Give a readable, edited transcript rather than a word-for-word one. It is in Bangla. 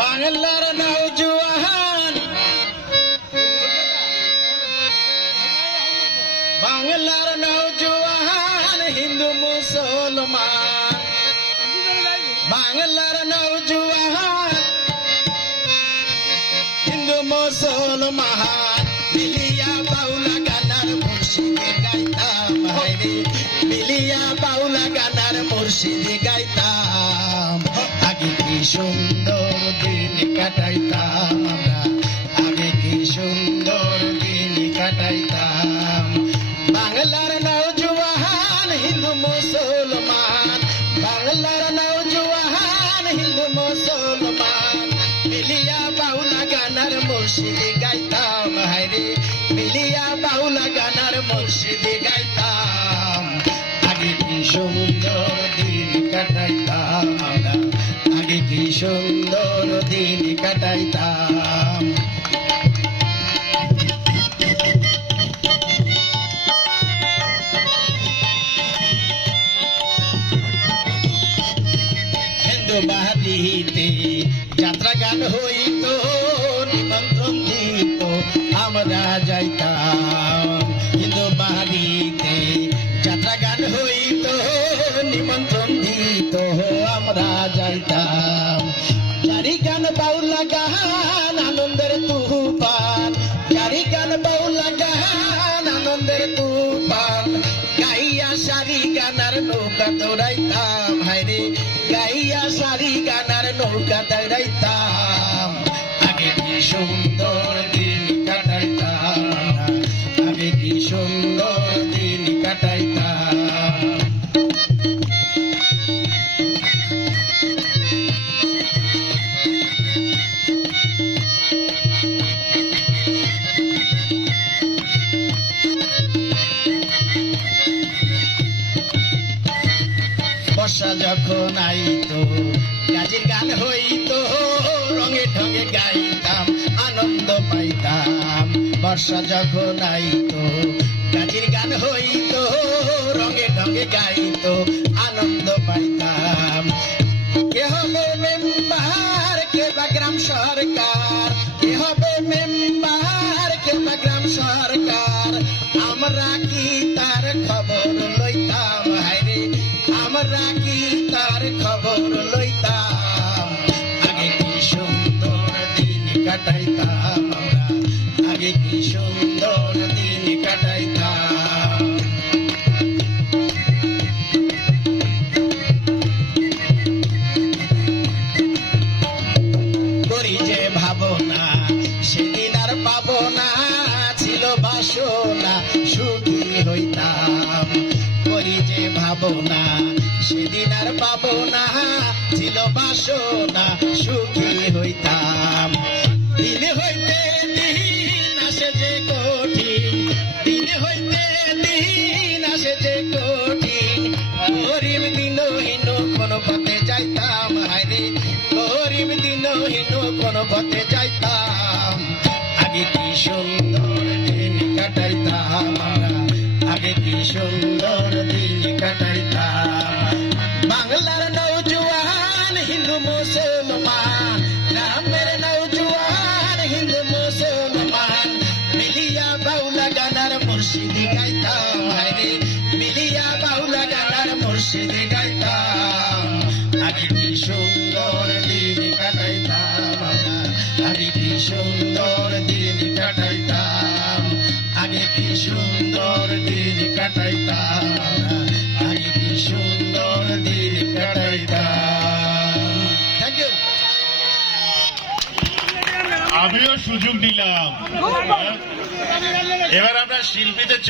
বাংলার নওজোয়ান, বাংলার নওজোয়ান, হিন্দু মুসলমান, বাংলার নওজোয়ান, হিন্দু মুসলমান, মিলিয়া বাউলা গানার মুর্শিদে গাইতাম, হায়রে মিলিয়া বাউলা গানার মুর্শিদে গাইতাম। আগে কি সুন্দর দিন কাটাইতাম আমরা, আগে কি সুন্দর দিন কাটাইতাম। বাংলার নওজোয়ান, হিন্দু মুসলমান, বাংলার নওজোয়ান, হিন্দু মুসলমান, মিলিয়া বাউলা গানার মুর্শিদে গাইতাম, হায়রে মিলিয়া বাউলা গানার মুর্শিদে গাইতাম। আগে কি সুন্দর দিন কাটাইতাম আমরা, আগে কি সুন্দর দিন কাটাইতাম। হিন্দু বাড়িতে যাত্রা গান হইত, নিমন্ত্রণ দিত আমরা যাইতাম। হিন্দু বাড়িতে যাত্রা গান হইত, নিমন্ত্রণ দিত আমরা যাইতাম। জারি গান বাউলা গান আনন্দের তুফান, জারি গান বাউলা গান আনন্দের তুফান, গাইয়া সারি গানার নৌকা দৌড়াইতাম, হায়রে গাইয়া সারি গানার নৌকা দৌড়াইতাম। আগে কি সুন্দর দিন কাটাইতাম, আগে কি সুন্দর দিন কাটাইতাম। বর্ষা যখন আইতো গাজির গান হইতো, রঙে ঢঙে গাইতাম আনন্দ পাইতাম। বর্ষা যখন আইতো গাজির গান হইতো, রঙে ঢঙে গাইতো আনন্দ পাইতাম। কে হবে মেম্বার, কে বা গ্রাম সরকার, কে হবে মেম্বার, কে বা গ্রাম সরকার, আমরা কি তার খবর লইতাম, হায়রে আমরা কি তার খবর লইতাম। আগে কি সুন্দর দিন কাটাইতাম আমরা, আগে কি সুন্দর দিন কাটাইতাম। করি যে ভাবনা সেদিন আর পাবো না, ছিল বাসনা সুখী হইতাম। করি যে ভাবনা সেদিন আর পাবো না, ছিল বাসনা সুখী হইতাম। দিন হইতে দিন আসে যে কঠিন, দিন হইতে দিন আসে যে কঠিন, গরিব দিনহীন কোন পথে যাইতাম, হায়রে গরিব দিনহীন কোন পথে যাইতাম। আগে কি সুন্দর দিন কাটাইতাম আমরা, আগে কি সুন্দর দিন কাটাইতাম। বাংলার নওজোয়ান, হিন্দু মুসলমান, গ্রামের নওজোয়ান, হিন্দু মুসলমান, মিলিয়া বাউলা গানার মুর্শিদে গাইতাম, হায়রে মিলিয়া বাউলা গানার মুর্শিদে গাইতাম। আগে কি সুন্দর দিন কাটাইতাম আমরা, আগে কি সুন্দর দিন কাটাইতাম। আগে কি সুন্দর দিন কাটাইতাম, আগে কি সুন্দর দিন কাটাইতাম। Thank you. আমিও সুযোগ নিলাম। এবার আমরা শিল্পীতে চলে